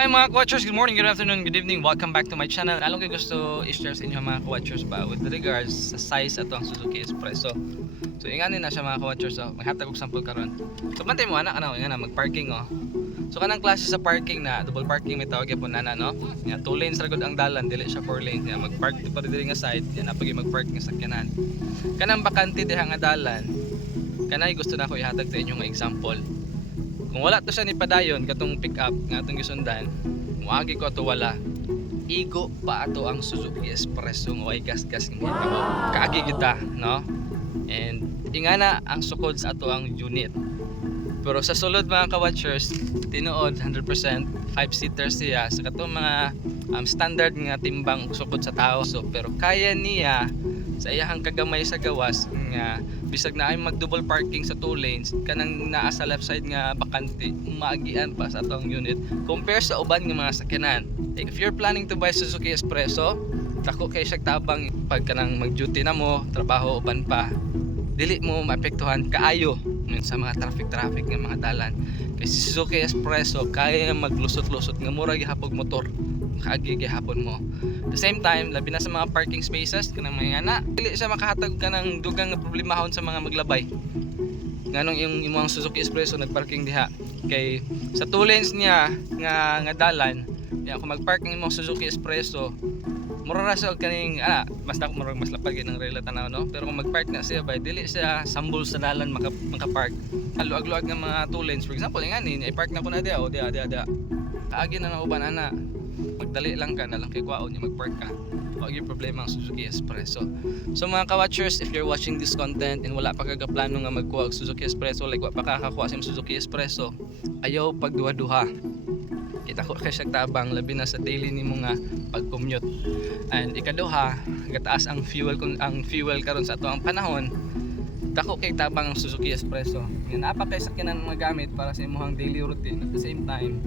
Hi mga watchers, good morning, good afternoon, good evening. Welcome back to my channel. Along kayo gusto i-share sa inyo mga watchers ba with regards sa size ato ang Suzuki Espresso. So inganin na siya mga watchers, maghatag og sample karon. So pantay mo ana ingana mag-parking So kanang klase sa parking na double parking may tawag gyapon nana no. Nga 2 lanes ra gud ang dalan, dili siya 4 lanes. Nga mag-park pa diri nga side, yan napagi mag-park nga sakyanan. Kanang bakante diha nga dalan, kanay gusto na ko ihatag sa inyo nga example. Kung wala to siya ni padayon katong pick up nga atong gisundan, muagi ko ato wala. Igo pa ato ang Suzuki Espresso nga way gas-gas nga wow. Kaagi kita, no? And ingana ang sukod sa ato ang unit. Pero sa sulod mga ka-watchers, tinuod 100% 5-seater siya sa katong mga standard nga timbang sukod sa tao. So pero kaya niya sa iyahang kagamay sa gawas nga bisag na ay mag double parking sa 2 lanes kanang naa sa left side nga bakante maagian pa sa atong unit compare sa uban nga mga sakyanan. If you're planning to buy Suzuki Espresso, dako kay siya tabang pag kanang mag duty na mo, trabaho uban pa, dili mo maapektuhan kaayo sa mga traffic nga mga dalan. Kasi Suzuki Espresso kaya maglusot-lusot nga mura gihapon motor, kaagi gihapon mo. At the same time, labi na sa mga parking spaces kanang mga ana, dili siya makahatag kanang dugang nga problemahon sa mga maglabay. Nganong yung imong Suzuki Espresso nagparking diha kay sa 2 lanes niya nga dalan, ya kung magpark ang imong Suzuki Espresso, mura ra siya kaning mas dako murag mas lapag ng rela tanaw no. Pero kung magpark na siya bay dili siya sambol sa dalan makapark. Luag-luag nga mga 2 lanes for example ngani i-park na ko na diha o diha. Kaagi na ng uban ana. Magdali lang ka na lang kay kwaon ni magpark ka. Wag yung problema ang Suzuki Espresso. So mga ka-watchers, if you're watching this content and wala pa kagaplano nga magkuha og Suzuki Espresso, like wa pa kakakuha sa Suzuki Espresso, ayaw pagduha-duha. Kita ko kay siya tabang labi na sa daily nimo nga pag-commute. And ikaduha, gataas ang fuel karon sa ato ang panahon. Dako kay tabang ang Suzuki Espresso. Yan apa kay sakyanan mga gamit para sa imong daily routine. At the same time,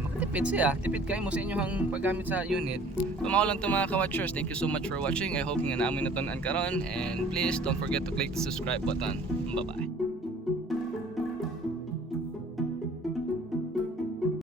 makatipid siya. Tipid kayo mo sa inyong paggamit sa unit. Tumaw lang to mga ka-watchers. Thank you so much for watching. I hope nga naamoy na to karon. And please don't forget to click the subscribe button. Bye bye.